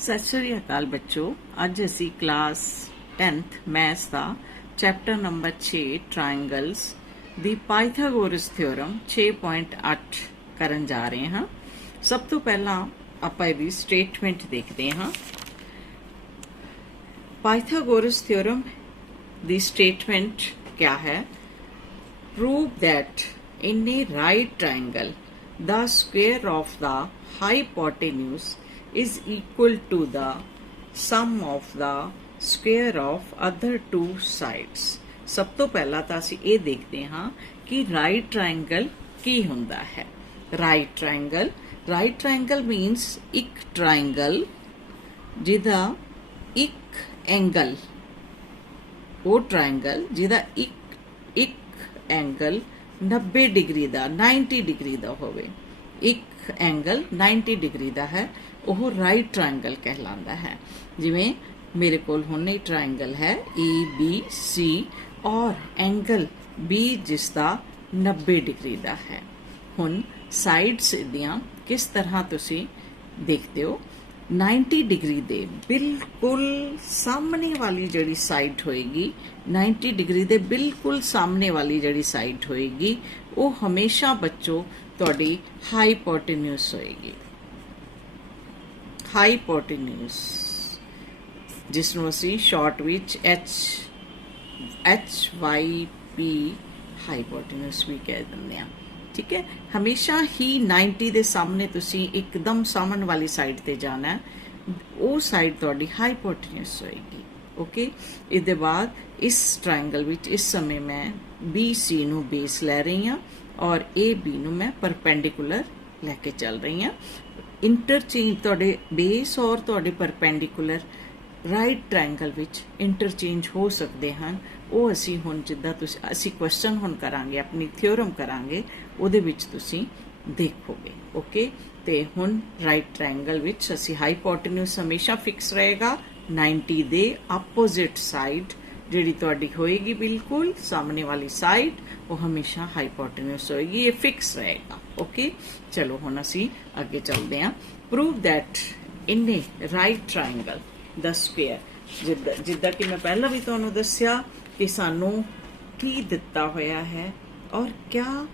सत श्री अकाल बच्चों। अज असी क्लास 10th मैथ्स का चैप्टर नंबर 6 ट्रायंगल्स दी पाइथागोरस थ्योरम 6.8 करन जा रहे हैं। सब तो पहला आपां इहदी स्टेटमेंट देखते हैं। पाइथागोरस थ्योरम दी स्टेटमेंट क्या है? Prove that in a right triangle the square of the hypotenuse is equal to the sum of the square of other two sides। सब तो पहला तो असी ये देखते हाँ कि राइट ट्रायंगल की हुंदा है। राइट ट्रायंगल मीनस एक ट्रायंगल जिदा एक एंगल, वो ट्रायंगल जिदा एक एंगल 90 डिग्री का 90 डिग्री का होवे। एक एंगल 90 डिग्री का है, वो राइट ट्रायंगल कहलाता है। जिमें मेरे कोल हुणे ट्रायंगल है ABC और एंगल B जिसका 90 डिग्री का है। हुण साइड्स दियां किस तरह तुसी देखते हो? 90 डिग्री दे बिल्कुल सामने वाली जड़ी साइड होएगी, 90 डिग्री दे बिल्कुल सामने वाली जड़ी साइड होएगी, वो हमेशा बच्चों तुहाडी हाइपोटेन्यूज होएगी। हाइपोटेन्यूज जिसनों असी शॉर्ट विच HYP हाइपोटेन्यूज भी कह दिंदे आ। ठीक है, हमेशा ही 90 दे सामने तुसी एकदम सामन वाली साइड ते जाना है, वो साइड तुहाडी हाइपोटेन्यूज होएगी। ओके, इसके बाद इस ट्रायंगल विच इस समय मैं BC नू बेस लै रही हाँ और AB नू मैं परपेंडिकुलर लैके चल रही हाँ। इंटरचेंज तुहाडे बेस और तुहाडे परपेंडिकुलर राइट ट्रायंगल विच इंटरचेंज हो सकते हैं। वो असी हुण जिद्दां तुसीं असी क्वेश्चन हुण करांगे, अपनी थ्योरम करांगे, उहदे विच तुसीं देखोगे। ओके, ते हुण राइट ट्रायंगल विच असी हाइपोटेन्यूज हमेशा फिक्स रहेगा। 90 दे अपोजिट साइड जिहड़ी तुहाडी होएगी बिल्कुल सामने वाली साइड, वो हमेशा हाइपोटेन्यूज होएगी, ये फिक्स रहेगा। ओके, चलो हुण असी अगे चलते हैं। Prove that in a right triangle the square, जिद्दां कि मैं पहला भी तुहानूं दस्सिया कि सानू की दिता होया है और क्या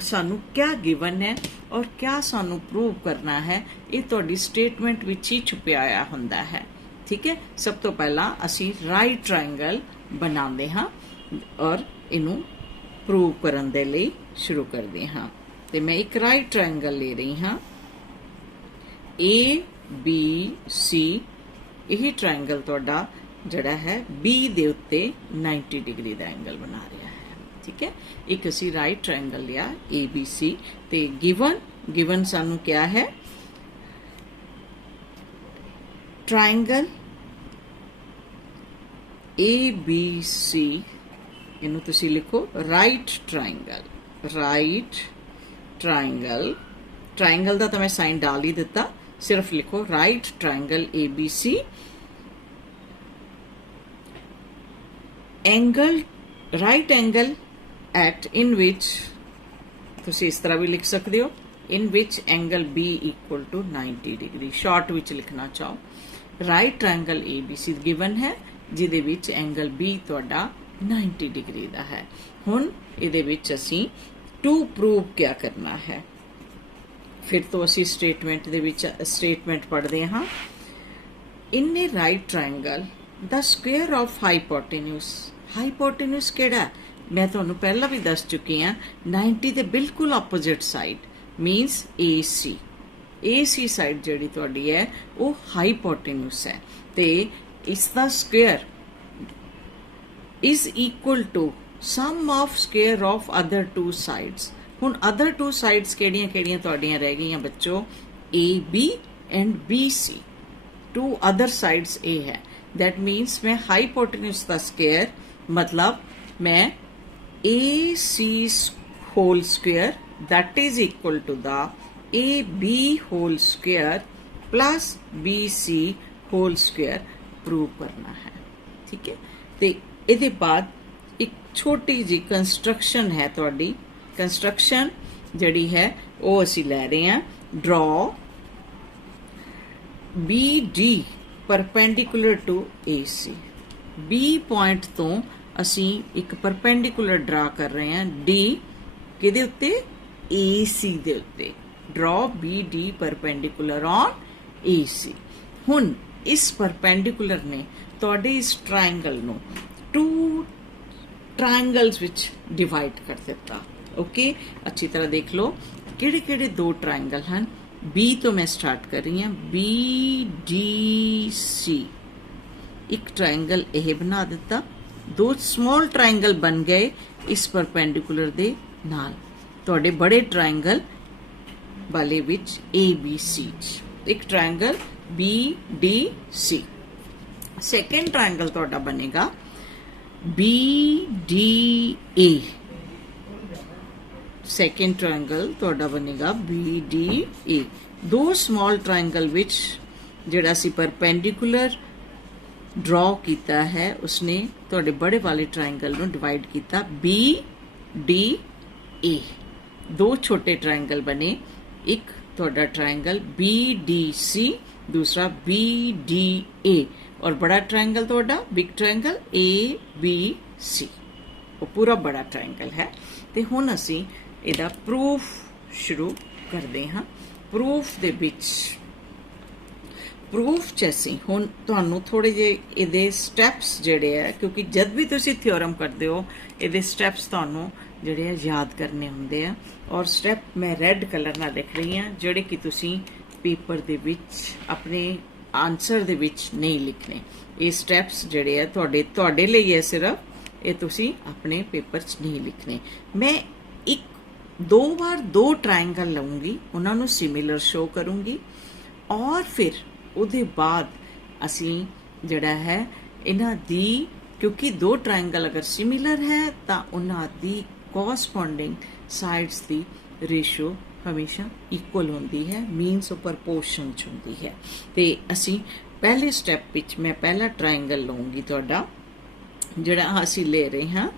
सानू क्या गिवन है और क्या सानू प्रूव करना है, ये तुहाडी स्टेटमेंट विच ही छुपिया होया हुंदा है। ठीक है, सब तो पहला असी राइट ट्रायंगल बनाते हाँ और इनू प्रूव करन दे लई शुरू करते हाँ। तो मैं एक राइट ट्रायंगल ले रही हाँ ABC। यही ट्रायंगल तुहाडा जड़ा है B दे उत्ते 90 डिग्री का एंगल बना रहा है। ठीक है, एक असी राइट ट्रायंगल लिया ABC ते गिवन सानू क्या है? ट्रायंगल ABC, इनू तुसी लिखो राइट ट्रायंगल ट्रायंगल दा तो मैं साइन डाल ही दिता, सिर्फ लिखो right triangle ABC angle right angle at in which तुसी इस तरह भी लिख सकते हो, in which angle B equal to 90 degree. Short विच लिखना चाहो राइट ट्रायंगल ABC गिवन है जिदे विच एंगल B तुहाडा 90 डिग्री का है। हुण इहदे विच असीं टू प्रूव क्या करना है, फिर तो असी स्टेटमेंट दे विच स्टेटमेंट पढ़ते हाँ। In a right triangle the square of hypotenuse केड़ा? मैं तुहानूं पहला भी दस चुकी हाँ, 90 दे बिल्कुल opposite side means AC side जिहड़ी तुहाडी है वो हाइपोटेन्यूज है, ते इसका square is equal to sum of square of other two sides. हुण अदर टू साइड्स केड़ियां केड़ियां तुहाडियां रह गईयां बच्चों? AB and BC, two other sides A है। दैट मीन्स मैं हाइपोटेन्यूज का स्क्वायर मतलब मैं AC whole square that is equal to the AB whole square plus BC whole square prove करना है। ठीक है, तो इहदे बाद एक छोटी जी कंस्ट्रक्शन है तुहाडी। कंस्ट्रक्शन जिहड़ी है वो असी लै रहे हैं draw BD perpendicular to AC। B point तो ਅਸੀਂ ਇੱਕ ਪਰਪੈਂਡੀਕੂਲਰ ਡਰਾ ਕਰ ਰਹੇ ਹਾਂ D ਕਿਹਦੇ ਉੱਤੇ AC ਦੇ ਉੱਤੇ। ਡਰਾ BD ਪਰਪੈਂਡੀਕੂਲਰ ਔਨ AC। ਹੁਣ ਇਸ ਪਰਪੈਂਡੀਕੂਲਰ ਨੇ ਤੁਹਾਡੇ ਇਸ ਟ੍ਰਾਇੰਗਲ ਨੂੰ 2 ट्रायंगल्स विच डिवाइड कर दिता। ओके, अच्छी तरह देख लो किहड़े किहड़े 2 ट्रायंगल हैं। बी तो मैं स्टार्ट कर रही हूँ, BDC एक ट्रायंगल यह बना दिता। 2 स्मॉल ट्रायंगल बन गए इस परपेंडिकुलर दे नाल। तुहाडे बड़े ट्रायंगल वाले विच ABC एक ट्रायंगल BDC। सेकेंड ट्रायंगल तुहाडा बनेगा BDA। सेकेंड ट्रायंगल तुहाडा बनेगा BDA। 2 स्मॉल ट्रायंगल विच जिहड़ा सी परपेंडिकुलर ड्रॉ किया है उसने तुहाडे बड़े वाले ट्रायंगल नूं डिवाइड किया BDA। 2 छोटे ट्रायंगल बने, एक तुहाडा ट्रायंगल BDC, दूसरा BDA और बड़ा ट्रायंगल तुहाडा बिग ट्रायंगल ABC। वो पूरा बड़ा ट्रायंगल है। तो हुण असीं इहदा प्रूफ शुरू करते हाँ। प्रूफ दे विच प्रूफ च असीं हुण तुहानूं थोड़े जे इहदे स्टैप्स जिहड़े है, क्योंकि जद भी तुसीं थ्योरम करदे हो इहदे स्टैप्स तुहानूं जिहड़े है याद करने हुंदे आ। और स्टैप मैं रैड कलर नाल लिख रही हाँ जिहड़े कि तुसीं पेपर दे विच अपने आंसर दे विच नहीं लिखने। ये स्टैप्स जिहड़े है तुहाडे लई है, सिर्फ ये तुसीं अपने पेपर च नहीं लिखने। मैं एक 2 बार 2 ट्रायंगल लऊँगी, उन्होंने सिमिलर शो करूँगी और फिर उहदे बाद असीं जिहड़ा है इन्हां दी, क्योंकि 2 ट्रायंगल अगर सिमिलर है तो उन्हां दी कॉरस्पॉन्डिंग साइड्स दी रेशो हमेशा इक्वल होंदी है, मीनस प्रपोर्शन च होंदी है। तो असी पहले स्टैप विच मैं पहला ट्रायंगल लूँगी तुहाडा जिहड़ा असी ले रहे हाँ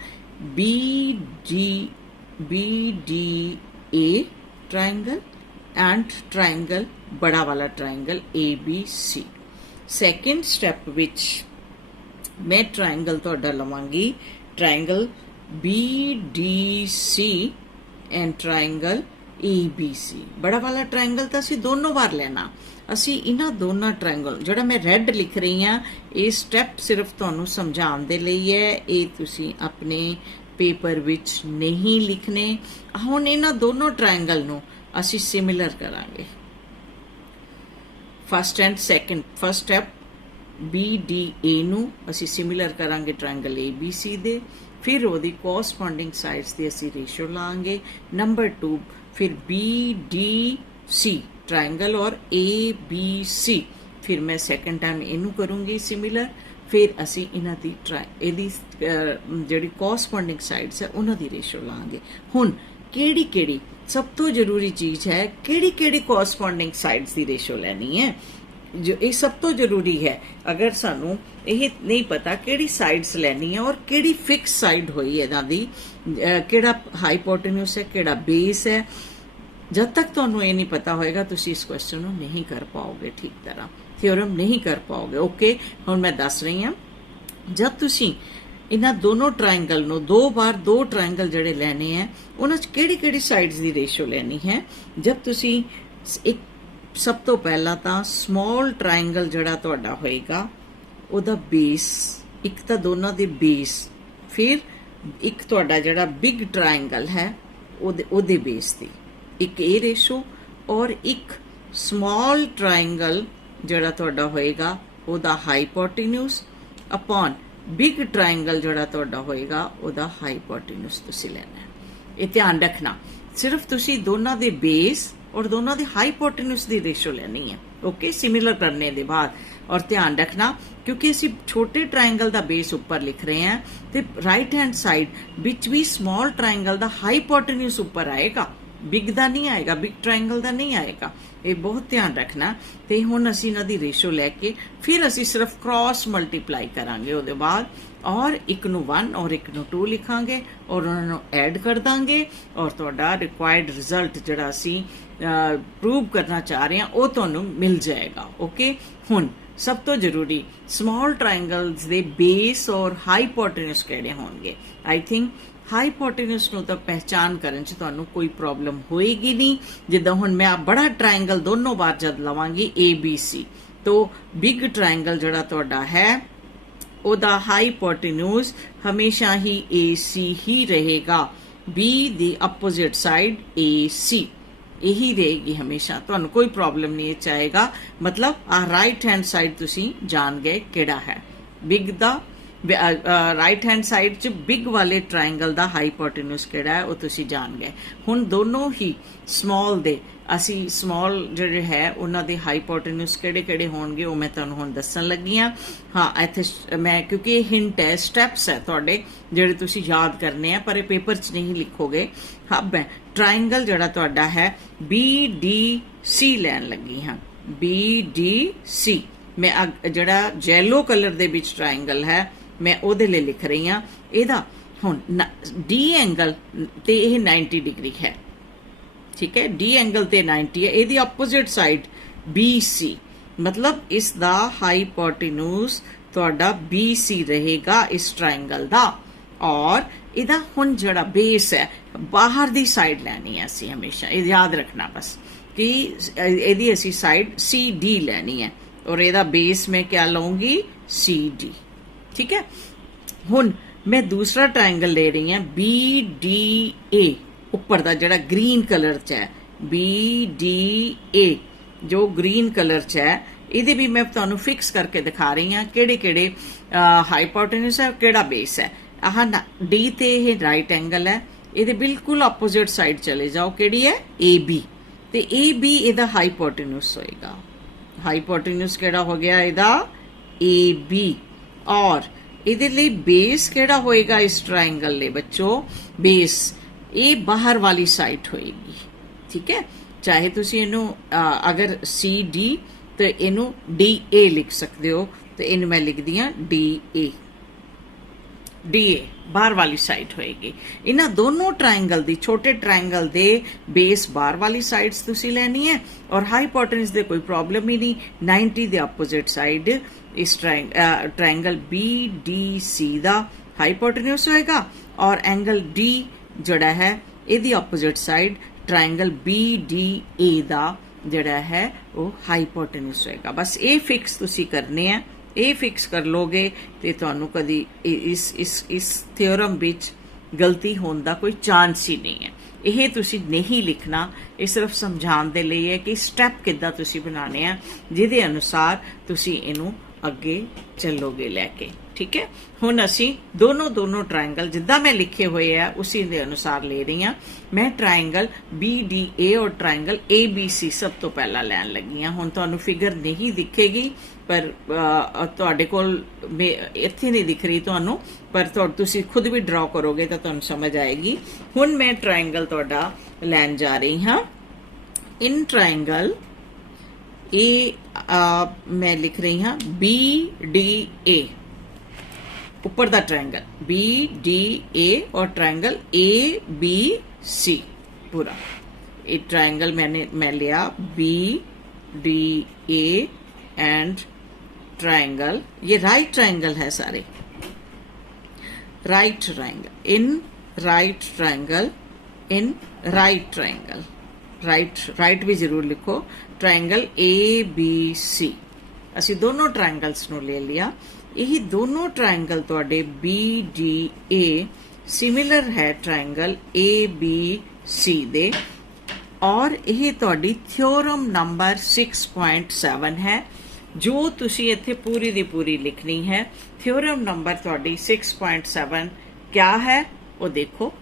BDA ट्रायंगल एंड ट्रायंगल बड़ा वाला ट्रायंगल ABC। सैकेंड स्टैप विच मैं ट्रायंगल तुहाडा लवांगी triangle BDC and triangle ABC। बड़ा वाला ट्रायंगल तो असी दोनों बार लेना। असी इन्हां दोनों ट्रायंगल जिहड़ा मैं रैड लिख रही हाँ ये स्टैप सिर्फ तुहानूं समझाउण दे लई है, ये तुसीं अपने पेपर विच नहीं लिखने। हुण इन्हां दोनों ट्रायंगल नूं असी सिमिलर करांगे। First and second first step BDA नूं असी सिमिलर करांगे ट्रायंगल ABC दे, फिर ਉਹਦੀ कॉरस्पॉन्डिंग साइड्स ਦੀ ਅਸੀਂ रेशो ਲਾਂਗੇ। नंबर 2 फिर BDC ट्रायंगल और ABC, फिर मैं सैकेंड टाइम इनू करूँगी सिमिलर। फिर असी इन्हां दी जिहड़ी कॉरस्पॉन्डिंग साइड्स है उन्हां दी रेशो लांगे। हुण किहड़ी किहड़ी सब तो जरूरी चीज़ है, किहड़ी किहड़ी कॉरस्पॉन्डिंग साइड्स दी रेशो लैनी है, जो ये सब तो जरूरी है। अगर सानू ये नहीं पता किहड़ी साइड्स लैनी है और किहड़ी फिक्स साइड होई है इन्हां दी, किहड़ा हाईपोटेन्यूस है किहड़ा बेस है, जब तक तुहानूं ये नहीं पता होएगा तुसीं इस क्वेश्चन नूं नहीं कर पाओगे, ठीक तरह थ्योरम नहीं कर पाओगे। ओके, हुण मैं दस रही हाँ जब तुसीं इन्हां दोनों ट्रायंगल नूं 2 बार 2 ट्रायंगल जिहड़े लैने हैं उन्हां च किहड़ी साइड्स दी रेशो लैनी है। जब तुसीं एक सब तो पहला तो स्मॉल ट्रायंगल जिहड़ा तुहाडा होएगा ਉਹਦਾ बेस, एक तो दोनों दे बेस, फिर एक तुहाडा जिहड़ा बिग ट्रायंगल है ਉਹਦੇ बेस दी एक ये रेशो, और एक स्मॉल ट्रायंगल जिहड़ा तुहाडा होएगा ਉਹਦਾ हाईपोटेन्यूस अपॉन बिग ट्रायंगल जिहड़ा तुहाडा होएगा ਉਹਦਾ हाईपोटेन्यूस तुसीं लेना है। ये ध्यान रखना, सिर्फ तुसीं दोनों दे बेस और दोनों की हाईपोटेन्यूस की रेशो लेनी है। ओके, सिमिलर करने के बाद। और ध्यान रखना क्योंकि असी छोटे ट्रायंगल का बेस ऊपर लिख रहे हैं तो राइट हैंड साइड विच भी स्मॉल ट्रायंगल का हाईपोटेन्यूस ऊपर आएगा, ਬਿਗ ਦਾ ਨਹੀਂ ਆਏਗਾ, ਬਿਗ ਟ੍ਰਾਇੰਗਲ ਦਾ ਨਹੀਂ ਆਏਗਾ। ਇਹ ਬਹੁਤ ਧਿਆਨ ਰੱਖਣਾ। ਤੇ ਹੁਣ ਅਸੀਂ ਇਹਨਾਂ ਦੀ ਰੇਸ਼ੋ ਲੈ ਕੇ ਫਿਰ ਅਸੀਂ ਸਿਰਫ ਕ੍ਰਾਸ ਮਲਟੀਪਲਾਈ ਕਰਾਂਗੇ ਉਹਦੇ ਬਾਅਦ, ਔਰ ਇੱਕ ਨੂੰ 1 ਔਰ ਇੱਕ ਨੂੰ 2 ਲਿਖਾਂਗੇ ਔਰ ਉਹਨਾਂ ਨੂੰ ਐਡ ਕਰ ਦਾਂਗੇ, ਔਰ ਤੁਹਾਡਾ ਰਿਕੁਆਇਰਡ ਰਿਜ਼ਲਟ ਜਿਹੜਾ ਅਸੀਂ ਪ੍ਰੂਵ ਕਰਨਾ ਚਾਹ ਰਹੇ ਹਾਂ ਉਹ ਤੁਹਾਨੂੰ ਮਿਲ ਜਾਏਗਾ। ਓਕੇ, ਹੁਣ ਸਭ ਤੋਂ ਜ਼ਰੂਰੀ ਸਮਾਲ ਟ੍ਰਾਇੰਗਲਸ ਦੇ ਬੇਸ ਔਰ ਹਾਈਪੋਟੇਨਸ ਕਿਹੜੇ ਹੋਣਗੇ। ਆਈ ਥਿੰਕ ਹਾਈਪੋਟੇਨਸ ਨੂੰ ਤਾਂ ਪਹਿਚਾਨ ਕਰਨ 'ਚ ਤੁਹਾਨੂੰ ਕੋਈ ਪ੍ਰੋਬਲਮ ਹੋਏਗੀ ਨਹੀਂ। ਜਿੱਦਾਂ ਹੁਣ ਮੈਂ ਬੜਾ ਟ੍ਰਾਇੰਗਲ ਦੋਨੋਂ ਵਾਰ ਜਦ ਲਵਾਂਗੀ ABC, तो बिग ट्रायंगल जड़ा तुहाडा है ਉਹਦਾ ਹਾਈਪੋਟੇਨਿਊਜ਼ ਹਮੇਸ਼ਾ ਹੀ AC ਹੀ ਰਹੇਗਾ। B ਦੀ ਆਪੋਜ਼ਿਟ ਸਾਈਡ AC ਇਹੀ ਰਹੇਗੀ ਹਮੇਸ਼ਾ, ਤੁਹਾਨੂੰ ਕੋਈ ਪ੍ਰੋਬਲਮ ਨਹੀਂ ਚਾਹੇਗਾ। ਮਤਲਬ ਆ ਰਾਈਟ ਹੈਂਡ ਸਾਈਡ ਤੁਸੀਂ ਜਾਣ ਗਏ ਕਿਹੜਾ ਹੈ ਬਿਗ ਦਾ। ਰਾਈਟ ਹੈਂਡ ਸਾਈਡ 'ਚ ਬਿਗ ਵਾਲੇ ਟ੍ਰਾਇੰਗਲ ਦਾ ਹਾਈਪੋਟੇਨਿਊਜ਼ ਕਿਹੜਾ ਹੈ ਉਹ ਤੁਸੀਂ ਜਾਣ ਗਏ। ਹੁਣ ਦੋਨੋਂ ਹੀ ਸਮਾਲ ਦੇ ਅਸੀਂ ਸਮਾਲ ਜਿਹੜੇ ਹੈ ਉਹਨਾਂ ਦੇ ਹਾਈਪੋਟੇਨਿਊਜ਼ ਕਿਹੜੇ ਕਿਹੜੇ ਹੋਣਗੇ ਉਹ ਮੈਂ ਤੁਹਾਨੂੰ ਹੁਣ ਦੱਸਣ ਲੱਗੀ ਹਾਂ। ਹਾਂ, ਇੱਥੇ ਮੈਂ ਕਿਉਂਕਿ ਇਹ ਹਿੰਟ ਹੈ, ਸਟੈਪਸ ਹੈ ਤੁਹਾਡੇ ਜਿਹੜੇ ਤੁਸੀਂ ਯਾਦ ਕਰਨੇ ਆ, ਪਰ ਇਹ ਪੇਪਰ 'ਚ ਨਹੀਂ ਲਿਖੋਗੇ। ਹਾਂ, ਮੈਂ ਟ੍ਰਾਇੰਗਲ ਜਿਹੜਾ ਤੁਹਾਡਾ ਹੈ BDC ਲੈਣ ਲੱਗੀ ਹਾਂ। BDC ਮੈਂ ਜਿਹੜਾ ਯੈਲੋ ਕਲਰ ਦੇ ਵਿੱਚ ਟ੍ਰਾਇੰਗਲ ਹੈ ਮੈਂ ਉਹਦੇ ਲਈ ਲਿਖ ਰਹੀ ਹਾਂ। ਇਹਦਾ ਹੁਣ D ਐਂਗਲ ਤੇ ਇਹ 90 ਡਿਗਰੀ ਹੈ, ठीक है। D एंगल ते 90 है। ਇਹਦੀ ਆਪੋਜ਼ਿਟ ਸਾਈਡ BC, ਮਤਲਬ ਇਸ ਦਾ ਹਾਈਪੋਟੇਨਿਊਜ਼ ਤੁਹਾਡਾ BC ਰਹੇਗਾ ਇਸ ਟ੍ਰਾਇੰਗਲ ਦਾ। ਔਰ ਇਹਦਾ ਹੁਣ ਜਿਹੜਾ ਬੇਸ ਹੈ ਬਾਹਰ ਦੀ ਸਾਈਡ ਲੈਣੀ ਹੈ ਅਸੀਂ ਹਮੇਸ਼ਾ, ਇਹ ਯਾਦ ਰੱਖਣਾ ਬਸ ਕਿ ਇਹਦੀ ਅਸੀਂ ਸਾਈਡ CD ਲੈਣੀ ਹੈ ਔਰ ਇਹਦਾ ਬੇਸ ਮੈਂ ਕਿਆ ਲਵਾਂਗੀ CD, ठीक है। ਹੁਣ ਮੈਂ ਦੂਸਰਾ ਟ੍ਰਾਇੰਗਲ ਲੈ ਰਹੀ ਹਾਂ BDA, ਉੱਪਰ ਦਾ ਜਿਹੜਾ ਗ੍ਰੀਨ ਕਲਰ 'ਚ ਹੈ BDA ਜੋ ਗ੍ਰੀਨ ਕਲਰ 'ਚ ਹੈ। ਇਹਦੇ ਵੀ ਮੈਂ ਤੁਹਾਨੂੰ ਫਿਕਸ ਕਰਕੇ ਦਿਖਾ ਰਹੀ ਹਾਂ ਕਿਹੜੇ ਕਿਹੜੇ ਹਾਈਪੋਟੇਨਿਊਜ਼ ਹੈ ਕਿਹੜਾ ਬੇਸ ਹੈ। ਆਹ D ਤੇ ਇਹ ਰਾਈਟ ਐਂਗਲ ਹੈ, ਇਹਦੇ ਬਿਲਕੁਲ ਆਪੋਜ਼ਿਟ ਸਾਈਡ ਚਲੇ ਜਾਓ ਕਿਹੜੀ ਹੈ AB, ਤੇ AB ਇਹਦਾ ਹਾਈਪੋਟੇਨਿਊਜ਼ ਹੋਏਗਾ। ਹਾਈਪੋਟੇਨਿਊਜ਼ ਕਿਹੜਾ ਹੋ ਗਿਆ ਇਹਦਾ AB। ਔਰ ਇਹਦੇ ਲਈ ਬੇਸ ਕਿਹੜਾ ਹੋਏਗਾ ਇਸ ਟ੍ਰਾਇੰਗਲ ਲਈ ਬੱਚੋ, ਬੇਸ ਇਹ ਬਾਹਰ ਵਾਲੀ ਸਾਈਡ ਹੋਏਗੀ, ਠੀਕ ਹੈ। ਚਾਹੇ ਤੁਸੀਂ ਇਹਨੂੰ ਅਗਰ CD ਤੇ ਇਹਨੂੰ DA ਲਿਖ ਸਕਦੇ ਹੋ, ਤੇ ਇਹਨੂੰ ਮੈਂ ਲਿਖਦੀ ਹਾਂ DA ਬਾਹਰ ਵਾਲੀ ਸਾਈਡ ਹੋਏਗੀ। ਇਹਨਾਂ ਦੋਨੋਂ ਟ੍ਰਾਇੰਗਲ ਦੀ ਛੋਟੇ ਟ੍ਰਾਇੰਗਲ ਦੇ ਬੇਸ ਬਾਹਰ ਵਾਲੀ ਸਾਈਡਸ ਤੁਸੀਂ ਲੈਣੀ ਹੈ ਔਰ ਹਾਈਪੋਟੇਨਸ ਦੇ ਕੋਈ ਪ੍ਰੋਬਲਮ ਹੀ ਨਹੀਂ। 90 ਦੇ ਆਪੋਜ਼ਿਟ ਸਾਈਡ ਇਸ ਟ੍ਰਾਇੰਗਲ BDC ਦਾ ਹਾਈਪੋਟੇਨਸ ਹੋਏਗਾ ਔਰ ਐਂਗਲ D ਜਿਹੜਾ ਹੈ ਇਹਦੀ ਆਪੋਜ਼ਿਟ ਸਾਈਡ ਟ੍ਰਾਇੰਗਲ BDA ਦਾ ਜਿਹੜਾ ਹੈ ਉਹ ਹਾਈਪੋਟੇਨਸ ਹੋਏਗਾ। ਬਸ ਇਹ ਫਿਕਸ ਤੁਸੀਂ ਕਰਨੇ ਆ, ਇਹ ਫਿਕਸ ਕਰ ਲੋਗੇ ਤੇ ਤੁਹਾਨੂੰ ਕਦੀ ਇਸ ਥਿਓਰਮ ਵਿੱਚ ਗਲਤੀ ਹੋਣ ਦਾ ਕੋਈ ਚਾਂਸ ਹੀ ਨਹੀਂ ਹੈ। ਇਹ ਤੁਸੀਂ ਨਹੀਂ ਲਿਖਣਾ, ਇਹ ਸਿਰਫ ਸਮਝਾਉਣ ਦੇ ਲਈ ਹੈ ਕਿ ਸਟੈਪ ਕਿੱਦਾਂ ਤੁਸੀਂ ਬਣਾਉਣੇ ਆ ਜਿਹਦੇ ਅਨੁਸਾਰ ਤੁਸੀਂ ਇਹਨੂੰ ਅੱਗੇ ਚੱਲੋਗੇ ਲੈ ਕੇ, ਠੀਕ ਹੈ। ਹੁਣ ਅਸੀਂ ਦੋਨੋਂ ਟ੍ਰਾਇੰਗਲ ਜਿੱਦਾਂ ਮੈਂ ਲਿਖੇ ਹੋਏ ਆ ਉਸੇ ਦੇ ਅਨੁਸਾਰ ਲੈ ਰਹੀ ਹਾਂ। ਮੈਂ ਟ੍ਰਾਇੰਗਲ BDA ਔਰ ਟ੍ਰਾਇੰਗਲ ABC ਸਭ ਤੋਂ ਪਹਿਲਾਂ ਲੈਣ ਲੱਗੀ ਹਾਂ। ਹੁਣ ਤੁਹਾਨੂੰ ਫਿਗਰ ਨਹੀਂ ਦਿਖੇਗੀ, ਪਰ ਤੁਹਾਡੇ ਕੋਲ ਇੱਥੇ ਨਹੀਂ ਦਿਖ ਰਹੀ ਤੁਹਾਨੂੰ, ਪਰ ਤੁਸੀਂ ਖੁਦ ਵੀ ਡਰਾ ਕਰੋਗੇ ਤਾਂ ਤੁਹਾਨੂੰ ਸਮਝ ਆਏਗੀ। ਹੁਣ ਮੈਂ ਟ੍ਰਾਇੰਗਲ ਤੁਹਾਡਾ ਲੈਣ ਜਾ ਰਹੀ ਹਾਂ। ਇਨ ਟ੍ਰਾਇੰਗਲ मैं लिख रही हाँ BDA, ऊपर दा ट्रायंगल BDA और ट्रायंगल ABC पूरा। ये ट्रायंगल मैं लिया BDA एंड ट्रायंगल, ये राइट ट्रायंगल है सारे, right triangle in right triangle in right triangle, right भी जरूर लिखो। ट्रायंगल ABC ਅਸੀਂ ਦੋਨੋਂ ਟ੍ਰਾਇੰਗਲਸ ਨੂੰ ਲੈ ਲਿਆ। ਇਹ ਦੋਨੋਂ ਟ੍ਰਾਇੰਗਲ ਤੁਹਾਡੇ BDA ਸਿਮਿਲਰ ਹੈ ਟ੍ਰਾਇੰਗਲ ABC ਦੇ, ਔਰ ਇਹ ਤੁਹਾਡੀ ਥਿਓਰਮ ਨੰਬਰ 6.7 ਹੈ ਜੋ ਤੁਸੀਂ ਇੱਥੇ ਪੂਰੀ ਦੀ ਪੂਰੀ ਲਿਖਣੀ ਹੈ। ਥਿਓਰਮ ਨੰਬਰ ਤੁਹਾਡੀ 6.7 ਕਿਆ ਹੈ ਉਹ ਦੇਖੋ,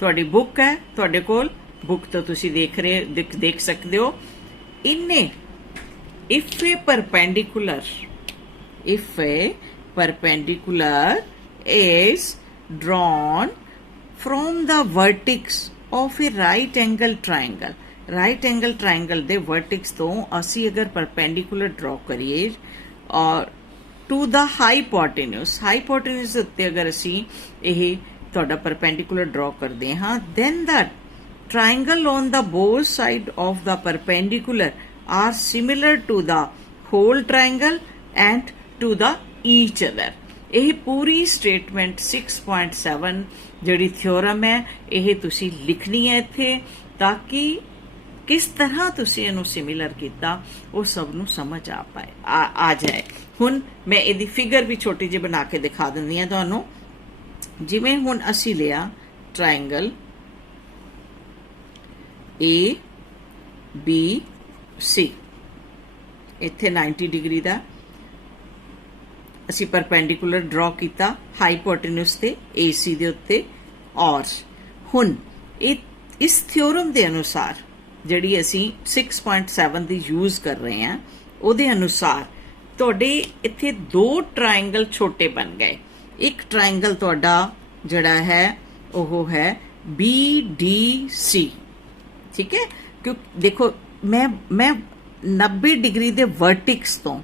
ਤੁਹਾਡੀ ਬੁੱਕ ਹੈ ਤੁਹਾਡੇ ਕੋਲ, बुक तो तुसी देख सकते हो। इन्ने if a perpendicular is drawn from the vertex of a right angle triangle. Right angle triangle they vertices तो असी अगर परपेंडिकुलर ड्रॉ करिए और टू द हाईपोटेन्यूस, हाईपोटेन्यूस ਦੇ ਉੱਤੇ ਅਗਰ ਅਸੀਂ ਇਹ ਤੁਹਾਡਾ परपेंडिकुलर ड्रॉ ਕਰਦੇ ਹਾਂ, then the triangle on the both side of the perpendicular are similar to the whole triangle and to the each other। ਇਹ ਪੂਰੀ ਸਟੇਟਮੈਂਟ 6.7 ਜਿਹੜੀ ਥਿਓਰਮ ਹੈ ਇਹ ਤੁਸੀਂ ਲਿਖਣੀ ਹੈ ਇੱਥੇ, ਤਾਂ ਕਿ किस तरह तुसी इहनूं सिमिलर कीता वो सब नूं समझ आ पाए आ जाए। हुण मैं इहदी फिगर भी छोटी जी बना के दिखा दिंदी हां तुहानूं। जिवें हुण असीं लिया ट्रायंगल ए बी सी, इत्थे 90 डिग्री दा असीं परपेंडिकुलर ड्रॉ कीता हाईपोटेन्यूस ते ए सी दे उत्ते। और हुण इस थ्योरम दे अनुसार ਜਿਹੜੀ ਅਸੀਂ 6.7 ਦੀ ਯੂਜ਼ ਕਰ ਰਹੇ ਹਾਂ ਉਹਦੇ ਅਨੁਸਾਰ ਤੁਹਾਡੇ ਇੱਥੇ ਦੋ ਟ੍ਰਾਇੰਗਲ ਛੋਟੇ ਬਣ ਗਏ। ਇੱਕ ਟ੍ਰਾਇੰਗਲ ਤੁਹਾਡਾ ਜਿਹੜਾ ਹੈ ਉਹ ਹੈ BDC, ਠੀਕ ਹੈ। ਕਿਉਂ ਦੇਖੋ ਮੈਂ 90 ਡਿਗਰੀ ਦੇ ਵਰਟਿਕਸ ਤੋਂ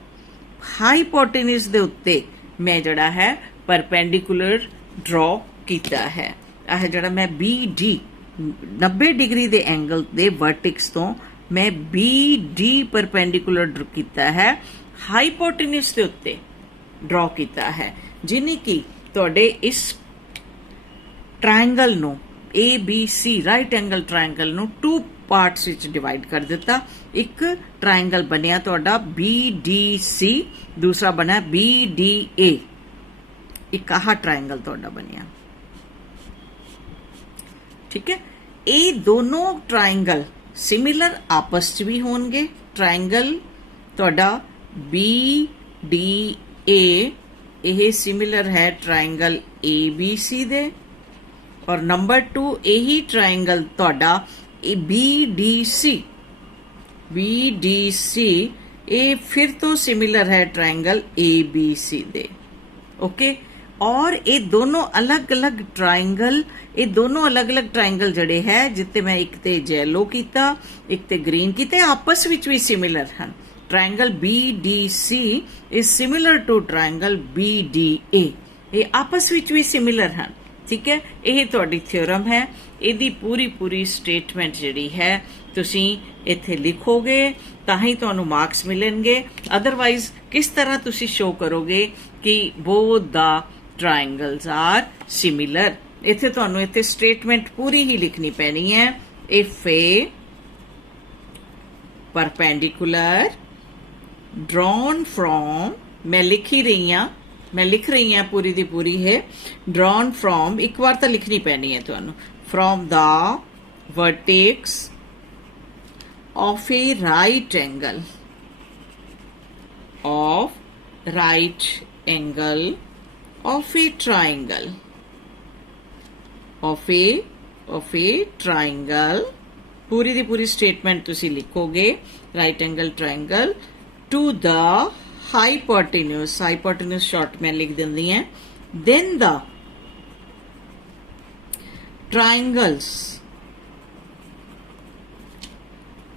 ਹਾਈਪੋਟੇਨਸ ਦੇ ਉੱਤੇ ਮੈਂ ਜਿਹੜਾ ਹੈ ਪਰਪੈਂਡੀਕੂਲਰ ਡਰਾ ਕੀਤਾ ਹੈ। ਇਹ ਜਿਹੜਾ ਮੈਂ BD 90 डिग्री ਦੇ एंगल ਦੇ वर्टिक्स ਤੋਂ मैं BD परपेंडिकुलर ड्रॉ ਕੀਤਾ ਹੈ, हाइपोटेन्यूस ਦੇ ਉੱਤੇ ड्रॉ ਕੀਤਾ ਹੈ, ਜਿਹਨੇ ਕਿ ਤੁਹਾਡੇ ਇਸ ट्रायंगल ਨੂੰ ABC राइट एंगल ट्रायंगल ਨੂੰ 2 पार्ट्स ਵਿੱਚ डिवाइड कर ਦਿੱਤਾ। ਇੱਕ ट्रायंगल ਬਣਿਆ ਤੁਹਾਡਾ BDC, ਦੂਸਰਾ ਬਣਾ BDA। ਇੱਕ ਆਹ ट्रायंगल ਤੁਹਾਡਾ ਬਣਿਆ, ठीक है। ये दोनों ट्रायंगल सिमिलर आपस च भी होंगे। ट्रायंगल तोड़ा BDA ये सिमिलर है ट्रायंगल ABC दे, और नंबर 2 यही ट्रायंगल तोड़ा BDC ये फिर तो सिमिलर है ट्रायंगल ABC दे। ओके, और ये दोनों अलग अलग ट्रायंगल जड़े है जिते मैं एक ते येलो कीता एक ते ग्रीन कीते, आपस विच भी सिमिलर हैं। Triangle BDC is similar to triangle BDA, ये आपस विच भी सिमिलर हैं, ठीक है। यह तुहाडी थ्योरम है, इहदी पूरी स्टेटमेंट जिहड़ी है तुसीं इत्थे लिखोगे तां ही तुहानूं मार्क्स मिलणगे। अदरवाइज किस तरह तुसीं शो करोगे कि both the triangles are similar. इत्थे तुहानूं इत्थे स्टेटमेंट पूरी ही लिखनी पैनी है। If a perpendicular drawn from, मैं लिख रही हाँ पूरी दी पूरी है, ड्रॉन फ्रॉम एक बार तो लिखनी पैनी है तुहानूं, from the vertex of a right angle of a triangle पूरी दी पूरी स्टेटमेंट तुसी लिखोगे। Right angle triangle to the hypotenuse short में लिख देंदी है। Then the triangles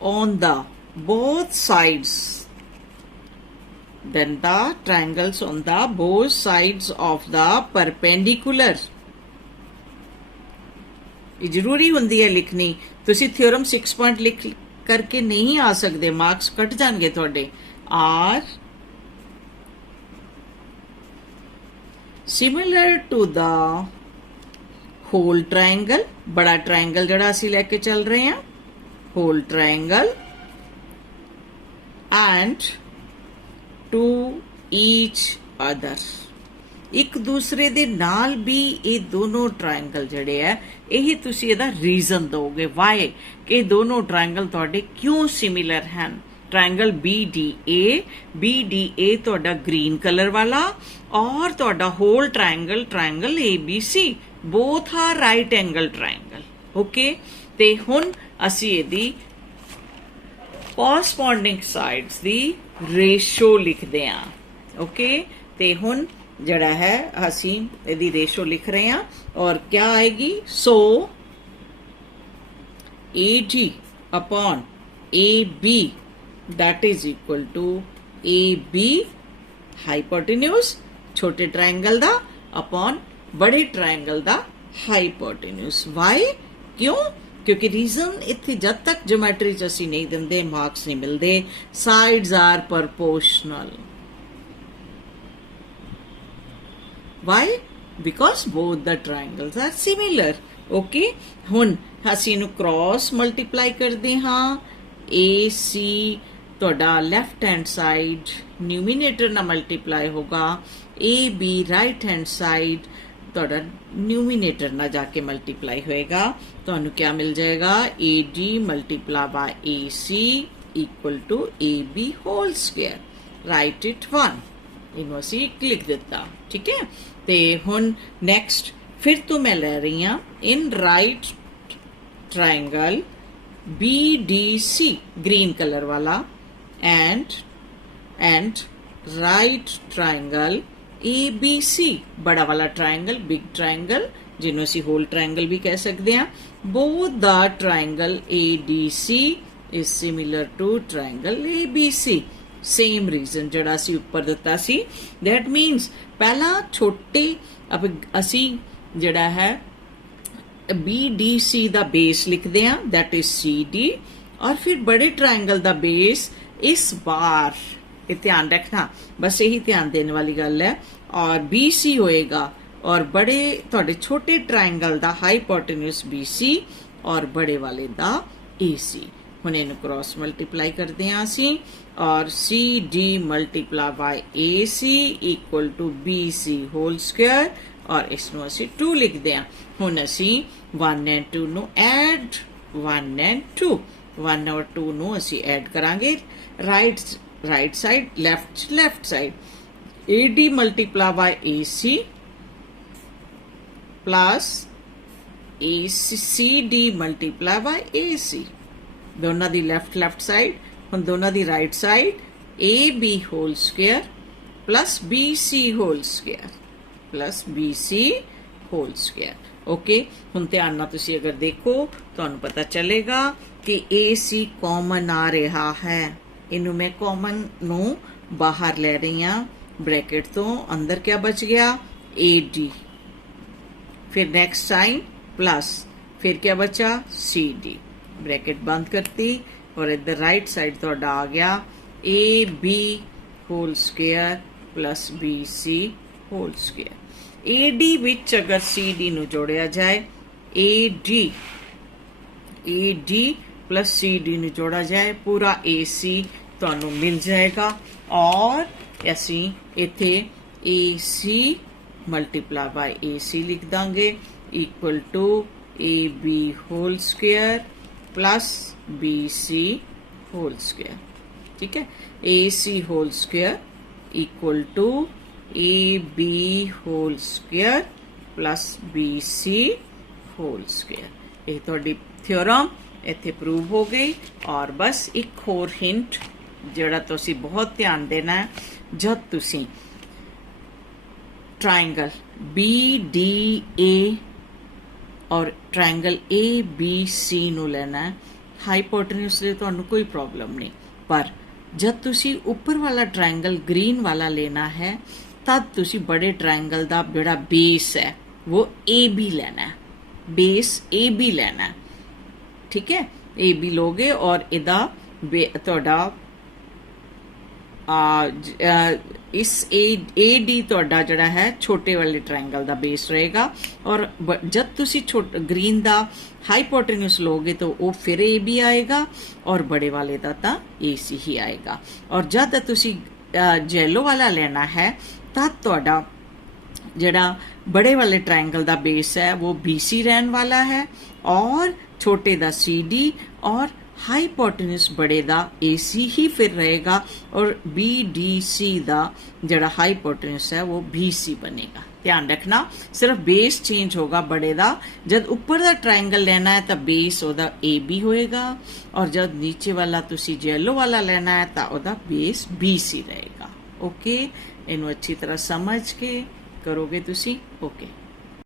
on the both sides, then the triangles on the both sides of the perpendicular। ये जरूरी हुंदी है लिखनी, तुसी थ्योरम 6 पॉइंट लिख करके नहीं आ सकते, मार्क्स कट जाएंगे थोड़े। Are similar to the whole triangle, बड़ा ट्रायंगल जड़ा असी लेके चल रहे हैं, whole triangle, and to each other, एक दूसरे दे नाल भी ये दोनों ट्रायंगल जड़े है, यही तुसी इहदा रीजन दोगे वाई कि दोनों ट्रायंगल तुहाडे क्यों सिमिलर हैं। ट्रायंगल BDA तुहाडा ग्रीन कलर वाला, और तुहाडा whole triangle ABC, both are right angle triangle. Okay, ते हुण असी इहदी कॉरस्पॉन्डिंग साइड्स दी रेशो लिखते हैं। ओके, ते हुण जड़ा है असी इहदी रेशो लिख रहे हैं, और क्या आएगी, सो AD upon AB that is equal to AB hypotenuse छोटे ट्रायंगल दा upon बड़े ट्रायंगल दा hypotenuse. Why? क्यों? क्योंकि रीजन इत्थे जब तक ज्योमेट्री च असीं नहीं दिंदे मार्क्स नहीं मिलते. Sides are proportional. Why? Because both the triangles are similar. Okay? ਹੁਣ ਅਸੀਂ ਇਹਨੂੰ क्रॉस मल्टीप्लाई करते हाँ. AC ਤੁਹਾਡਾ ਲੈਫਟ हैंड साइड न्यूमीनेटर ਨਾਲ मल्टीप्लाई होगा. AB राइट हैंड साइड ਤੁਹਾਡਾ न्यूमीनेटर ਨਾਲ जाके मल्टीप्लाई होएगा. ਤੁਹਾਨੂੰ क्या मिल जाएगा? AD multiply by AC equal to AB whole square. Right it 1. ਇਹਨੂੰ ਅਸੀਂ ਇੱਕ ਲਿਖ ਦਿੱਤਾ. ठीक है? ਤੇ ਹੁਣ ਨੈਕਸਟ फिर तो मैं ले रही हाँ in right triangle BDC green colour वाला एंड राइट ट्रायंगल ABC बड़ा वाला ट्रायंगल बिग ट्रायंगल जिन्हों असी होल ट्रायंगल भी कह सकते हैं. Both the triangle ADC is similar to triangle ABC. Same reason जड़ा असी ऊपर दिता सी. दैट मीनस पहला छोटे अब असी जड़ा है BDC दा बेस लिखते हैं दैट इज CD और फिर बड़े ट्रायंगल दा बेस इस बार. ये ध्यान रखना, बस यही ध्यान देने वाली गल है. और BC होएगा और बड़े थोड़े छोटे ट्रायंगल दा हाइपोटेन्यूज BC और बड़े वाले दा AC. हुण इहनूं क्रॉस मल्टीप्लाई करते हैं असीं और CD multiply by AC equal to BC whole square और इसनूं असीं 2 लिखते हैं. हुण असीं 1 एंड 2 नूं ऐड 1 एंड 2 1 और 2 नूं असीं ऐड करांगे. Right side left side AD multiply by AC plus CD multiply by AC. दोनों दी लेफ्ट साइड हुण दोनों दी right side AB whole square plus BC whole square plus BC whole square. Okay, हुण ध्यान नाल तुसीं अगर देखो तुहानूं पता चलेगा कि AC कॉमन आ रहा है. इनू मैं कॉमन नूं बाहर ले रही हाँ ब्रैकेट तो. अंदर क्या बच गया? AD. फिर नेक्स्ट साइन प्लस फिर क्या बचा? CD. ब्रैकेट बंद करती और इधर राइट साइड तुहाडा आ गया AB whole square plus BC whole square. AD विच अगर CD नूं जोड़िया जाए AD प्लस CD नूं जोड़ा जाए पूरा AC तुहानूं मिल जाएगा. और असीं इत्थे AC मल्टीप्लाई बाय AC लिख दांगे equal to AB whole square plus BC whole square. ठीक है, AC whole square equal to AB whole square plus BC whole square. ये तुहाडी थ्योरम इत्थे प्रूव हो गई. और बस एक होर हिंट जिहड़ा तुसीं बहुत ध्यान देना है जब तुसीं ट्रायंगल BDA और ट्रायंगल ABC नूं लेना है. हाइपोटेन्यूज दे तुहानूं कोई प्रॉब्लम नहीं, पर जब तुसीं उपर वाला ट्रायंगल ग्रीन वाला लेना है तब तुसीं बड़े ट्रायंगल दा जिहड़ा बेस है वो AB लेना है. बेस AB लेना है. ठीक है, AB लोगे और इदा तुहाडा इस AD तुहाडा जिहड़ा है छोटे वाले ट्रायंगल दा बेस रहेगा. और जब तुसी ग्रीन दा हाइपोटेन्यूज लोगे तो वो फिर AB आएगा और बड़े वाले दा तां AC ही आएगा. और जब तुसी येलो वाला लेना है तब तुहाडा जिहड़ा बड़े वाले ट्रायंगल दा बेस है वो BC रहन वाला है और छोटे दा CD और हाइपोटेन्यूज बड़े दा AC ही फिर रहेगा और BDC दा जड़ा हाइपोटेन्यूज है वो BC बनेगा. ध्यान रखना, सिर्फ बेस चेंज होगा बड़े दा. जब ऊपर दा ट्रायंगल लेना है तो बेस ओदा AB होएगा और जब नीचे वाला तुसी येलो वाला लेना है तो ओदा बेस BC रहेगा. ओके, इनू अच्छी तरह समझ के करोगे तुसी. ओके.